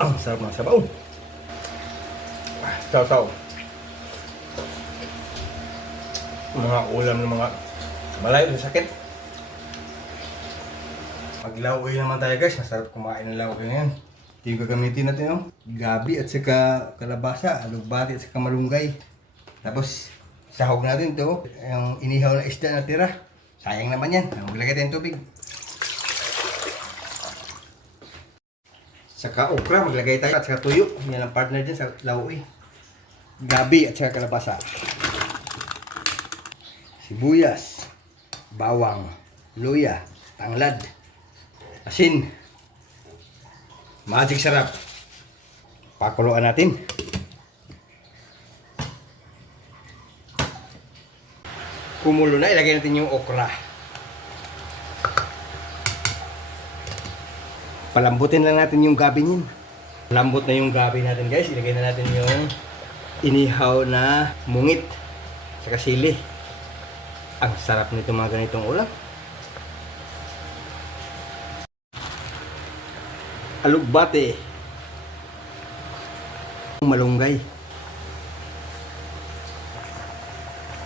Ang sarap ng sabaw. Saw-saw. Mga ulam ng mga malayo sa sakit. Maglaway naman tayo guys. Masarap kumain ng laway ngayon. Ito yung gagamitin natin, oh. Gabi at saka kalabasa, alugbati at saka malunggay. Tapos sahog natin to, yung inihaw na isda na tira. Sayang naman yan. Maglagay tayong tubig. Saka okra, maglagay tayo at saka tuyo. Yan ang partner dyan sa laway. Gabi at saka kalabasa. Sibuyas, bawang, luya, tanglad, asin. Magic sarap. Pakuluan natin. Kumulo na, ilagay natin yung okra. Palambutin lang natin yung gabi niyan. Lambot na yung gabi natin guys. Ilagay na natin yung inihaw na mungit saka sili. Ang sarap nito mga ganitong ulam. Alugbate, malunggay.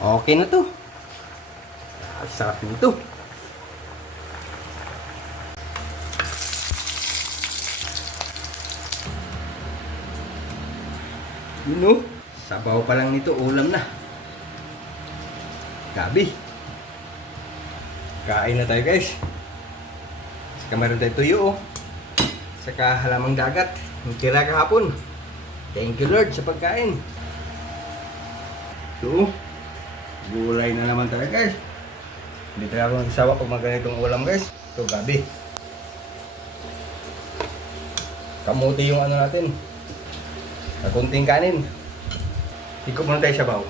Okay na to. Ang sarap nito. You know, sabaw pa lang nito, ulam na. Gabi. Kain na tayo guys. Saka meron tayo tuyo, oh. Saka halamang dagat. Yung tira kahapon. Thank you Lord sa pagkain. Ito, gulay na naman tayo guys. Hindi tayo ako nagsawa pag maganitong ulam guys. Ito, gabi. Kamuti yung ano natin. Sa kunting kanin. Ikot muna tayo sa baw.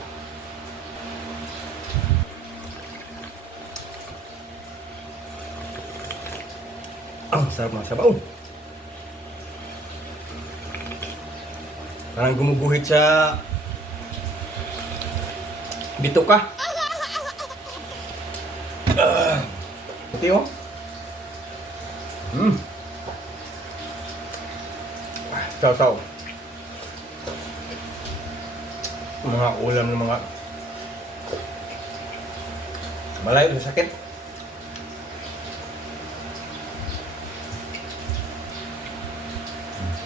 Ang sarap ng sabaw. Parang gumuguhit sa bituka. Puti, oh. Saw-saw. Mga ulam ng mga malayo sa sakit.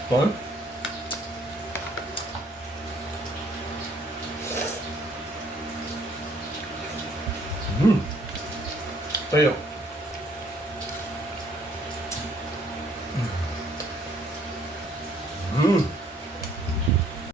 Bon. Tuyo.